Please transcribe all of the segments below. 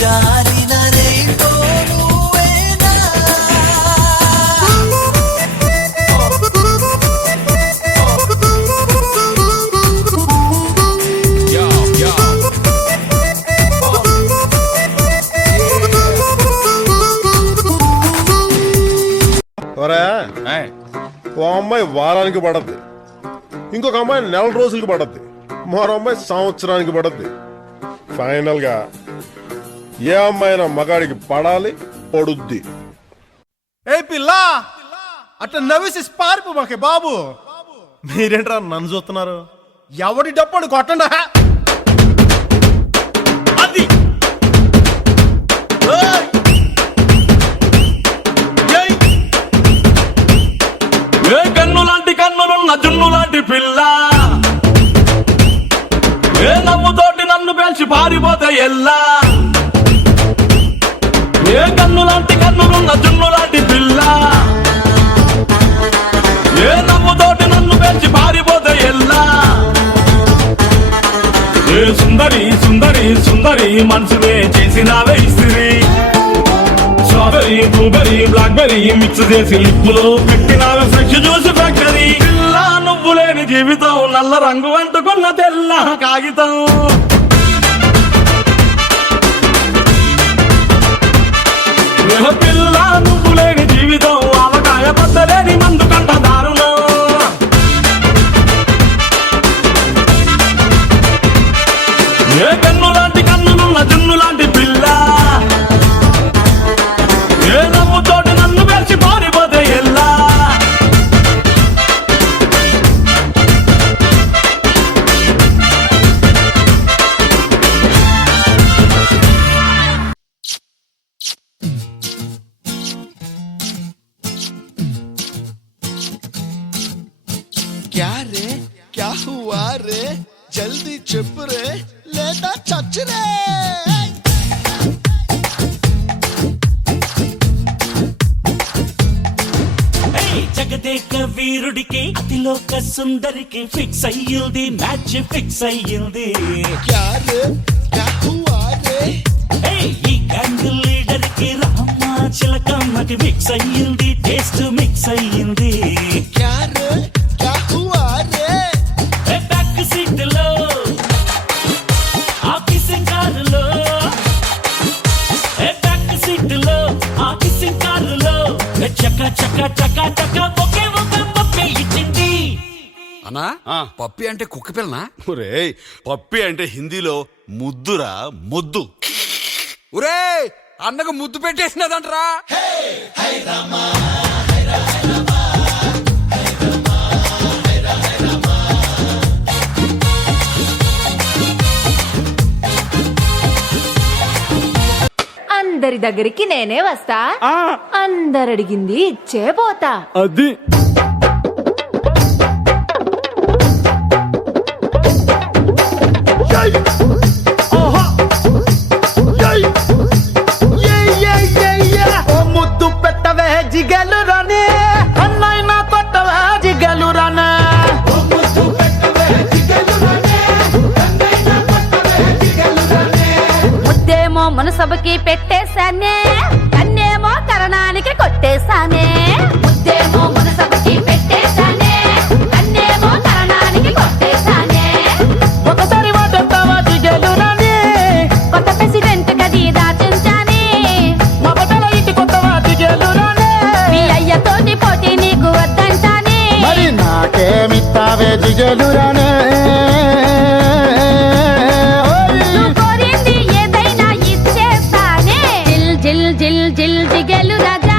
జారిన రేటో నువ్వేనా ఓ అమ్మాయి వారానికి పడద్ది, ఇంకొక అమ్మాయి నెల రోజులకి పడద్ది, మరో అమ్మాయి సంవత్సరానికి పడద్ది. ఫైనల్ గా ఏ అమ్మాయినా మగాడికి పడాలి, పడుద్ది. ఏ పిల్ల అట్లా నవ్వేసి పారిపో మాకే బాబు. మీరేంట్రా నన్ను చూస్తున్నారు? ఎవడి డప్పుడు కొట్టండా అది. ఏ కన్ను లాంటి కన్నులున్న జున్ను లాంటి పిల్ల, ఏ నవ్వుతోటి నన్ను పెంచి పారిపోతే ఎల్లా. ఏ కన్ను లాంటి కన్నులున్న జున్ను లాంటి పిల్ల, ఏ నవ్వుతోటి నన్ను పెంచి పారిపోతే ఎల్లా. ఏ సుందరి సుందరి సుందరి మనసునే చేసినావే ఇస్త్రీ. స్ట్రాబెరీ బ్లూబెరీ బ్లాక్బెరీ మిక్స్ చేసి లిప్పులో పెట్టినావే ఫ్రెష్ జ్యూస్ ఫ్యాక్టరీ. పిల్ల నువ్వు లేని జీవితం నల్ల రంగు అంటుకున్న తెల్ల కాగితం. పిల్ల నువ్వు లేని జీవితం ఆవకాయ పద్దలేని మందు కంట దారుణం. ఏ కన్ను లాంటి కన్నులున్న జున్ను లాంటి పిల్ల, ఏ నవ్వుతోటి నన్ను పెంచి పారిపోతే ఎల్లా. क्या रे क्या हुआ रे जल्दी चुप रे लेटा चच रे జగదేక వీరుడికి అతిలోక సుందరికి ఫిక్స్ అయ్యింది, మ్యాచ్ ఫిక్స్ అయ్యింది. क्या रे क्या हुआ रे ఈ గ్యాంగ్ లీడర్ కి రామ చిలకమ్మకి మిక్స్ అయ్యింది, టేస్ట్ మిక్స్ అయ్యింది. क्या रे क्या हुआ रे బ్యాక్ సీట్ లో ఆఫీసింగ్ కారులో, బ్యాక్ సీట్ లో ఆఫీసింగ్ కారులో చక్క చక్క చక్క చక్క ఒకే ఒక పప్పే ఇచ్చింది. అన్నా పప్పి అంటే కుక్క పిల్లనా? ఒరే పప్పి అంటే హిందీలో ముద్దురా, ముద్దు. ఒరే అన్నకు ముద్దు పెట్టేసినదంట్రా. అందరి దగ్గరికి నేనే వస్తా, అందరడిగింది ఇచ్చే పోతా. అది ముద్దు పెట్టవే జిగలు రానే, అన్నైనా కొట్టవే జిగలు రానే. ముద్దేమో మనసభకి పెట్టేశానే, కన్నేమో కరణానికి కొట్టేశానే. ముద్దేమో మనసభకి పెట్టేశానే, కన్నేమో కరణానికి కొట్టేశానే. ఒకసారి వాటంతావా జిగలు రానే, కొత్త ప్రెసిడెంట్ గది దాచించానే. మా బట్టల ఇంటి కొత్తవా జిగలు రానే. మీ అయ్యతోటి పోటీ నీకు వద్దంటానే. మరి నాకేమిస్తావే జిగలు రానే. నువ్వు కోరింది ఏదైనా ఇచ్చేస్తానే. జిల్ జిల్ జిల్ జిల్ జిగేలు రాజా,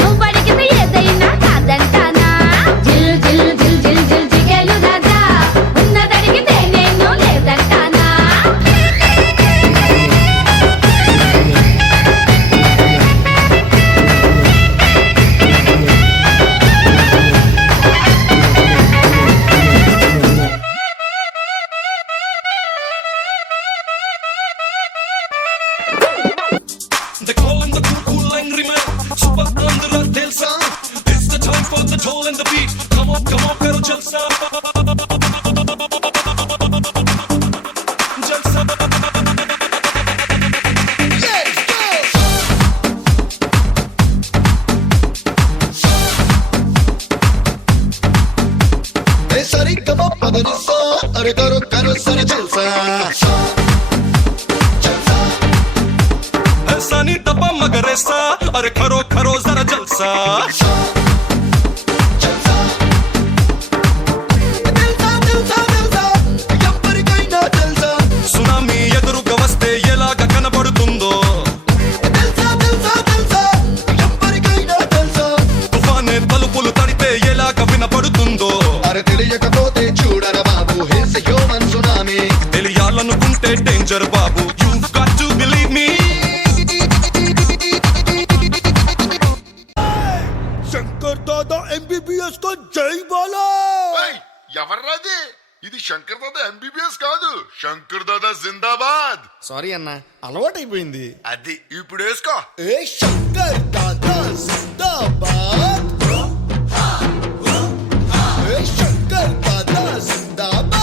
నువ్వు అడిగింది ఏదైనా కాదంటానా. జిల్ జిల్ జిల్ జిల్ జిల్ జిగేలు రాజా, ఉన్నదడిగితే నేను లేదంటానా. The call and the cool angry man super andhra telsa it's the time for the toll and the beat come on karo jalsa jalsa yeah ఎగరేస్తా అరే ఖరో ఖరో జర జల్సా సునామీ ఎదురుగా వస్తే ఎలాగ కనబడుతుందో తుఫానే తలుపులు తడితే ఎలాగ వినపడుతుందో అరే తెలియకపోతే చూడర బాబు హిల్స్ హ్యూమన్ సునామీ తెలియాలనుకుంటే డేంజర్ బాబు you got to believe me Shankar Dada MBBS తో జై బాలా. ఎవర్రాది ఇది శంకర్ దాదా ఎంబీబీఎస్ కాదు శంకర్ దాదా జిందాబాద్. సారీ అన్న అలవాటైపోయింది. అది ఇప్పుడు వేసుకో. ఏ శంకర్ దాదా జిందాబాద్. ఏ శంకర్ దాదా జిందాబాద్.